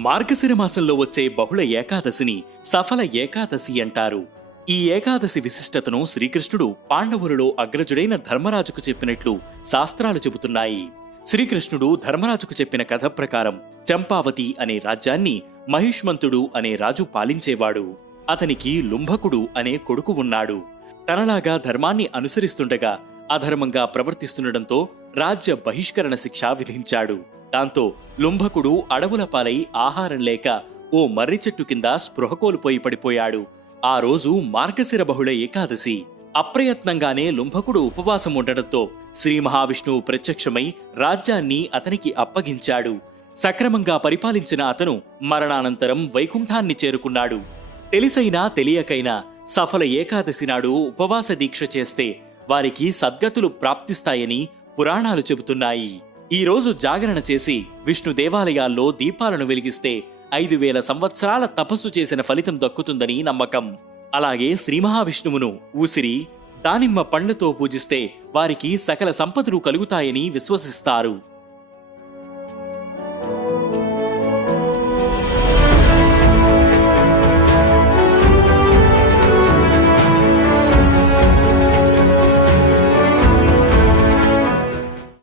మార్గశిర మాసంలో వచ్చే బహుళ ఏకాదశిని సఫల ఏకాదశి అంటారు. ఈ ఏకాదశి విశిష్టతను శ్రీకృష్ణుడు పాండవులలో అగ్రజుడైన ధర్మరాజుకు చెప్పినట్లు శాస్త్రాలు చెబుతున్నాయి. శ్రీకృష్ణుడు ధర్మరాజుకు చెప్పిన కథ ప్రకారం చంపావతి అనే రాజ్యాన్ని మహిష్మంతుడు అనే రాజు పాలించేవాడు. అతనికి లుంభకుడు అనే కొడుకు ఉన్నాడు. తనలాగా ధర్మాన్ని అనుసరిస్తుండగా అధర్మంగా ప్రవర్తిస్తుండటంతో రాజ్య బహిష్కరణ శిక్ష విధించాడు. దాంతో లుంభకుడు అడవుల పాలై ఆహారం లేక ఓ మర్రి చెట్టు కింద స్పృహ కోల్పోయి పడిపోయాడు. ఆ రోజు మార్గశిర బహుళ ఏకాదశి. అప్రయత్నంగానే లుంభకుడు ఉపవాసం ఉండటంతో శ్రీ మహావిష్ణువు ప్రత్యక్షమై రాజ్యాన్ని అతనికి అప్పగించాడు. సక్రమంగా పరిపాలించిన అతను మరణానంతరం వైకుంఠాన్ని చేరుకున్నాడు. తెలిసైనా తెలియకైనా సఫల ఏకాదశి నాడు ఉపవాస దీక్ష చేస్తే వారికి సద్గతులు ప్రాప్తిస్తాయని పురాణాలు చెబుతున్నాయి. ఈ రోజు జాగరణ చేసి విష్ణు దేవాలయాల్లో దీపాలను వెలిగిస్తే ఐదు వేల సంవత్సరాల తపస్సు చేసిన ఫలితం దక్కుతుందని నమ్మకం. అలాగే శ్రీ మహావిష్ణువును ఊసిరి దానిమ్మ పండ్లతో పూజిస్తే వారికి సకల సంపదలు కలుగుతాయని విశ్వసిస్తారు.